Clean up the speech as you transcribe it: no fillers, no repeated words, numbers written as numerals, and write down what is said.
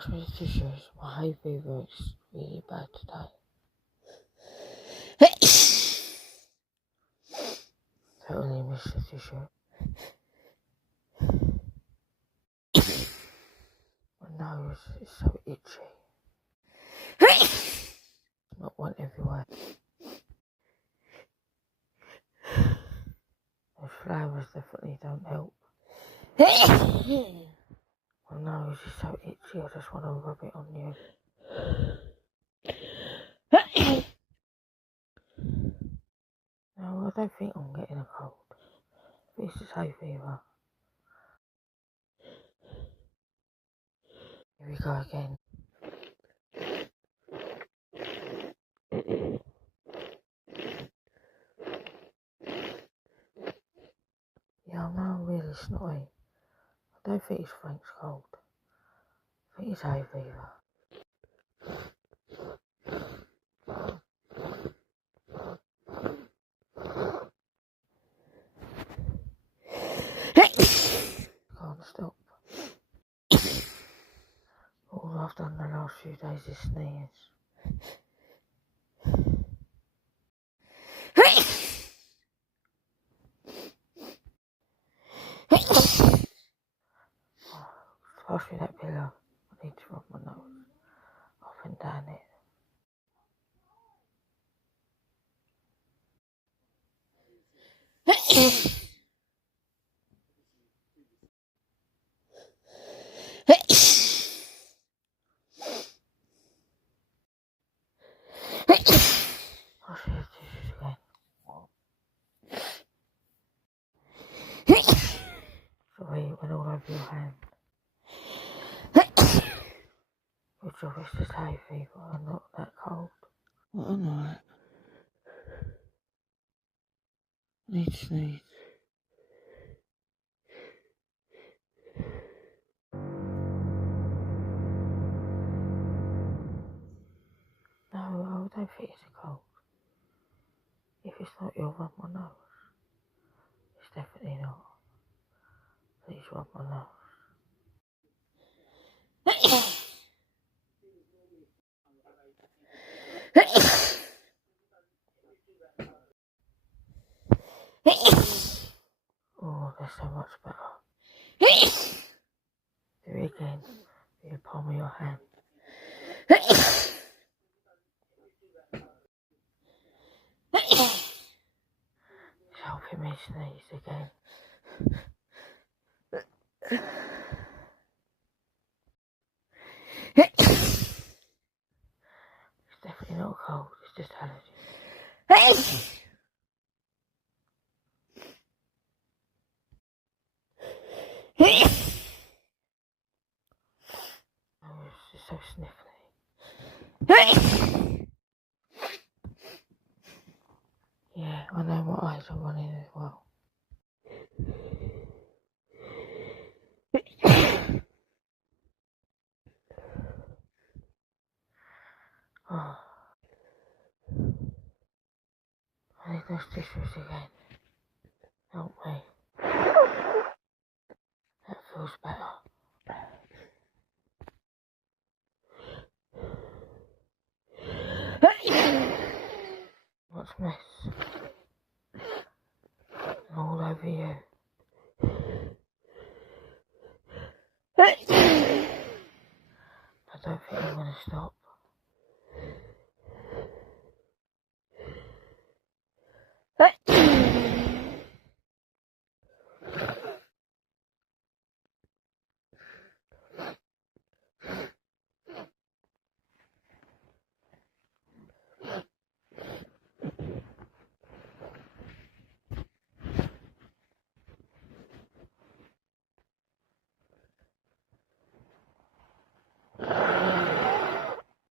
Wash me the tissues. My hay fever is really bad today. Totally miss the tissue. My nose is so itchy. Not one everywhere. Those flowers definitely don't help. My nose is so itchy, I just want to rub it on you. No, I don't think I'm getting a cold. This is hay fever. Here we go again. Yeah, I'm now really snotty. I don't think it's Frank's cold. I think it's hay fever. Can't stop. All I've done the last few days is sneeze. Pass me that pillow. I need to rub my nose up and down it. Wash your tissues again. Sorry, it went all over your hand. Good job, it's just hay fever and not that cold. What a night. I need to sneeze. No, I don't think it's a cold. If it's not, you'll rub my nose. It's definitely not. Please rub my nose. Oh, that's so much better. Do it again. Do the palm of your hand. It's helping me sneeze again. It's definitely not cold, it's just allergy. Oh, it's just so sniffly. Yeah, I know my eyes are running as well. Oh. I need those tissues again. Help me. That feels better. What's mess? All over you. I don't think I'm gonna stop.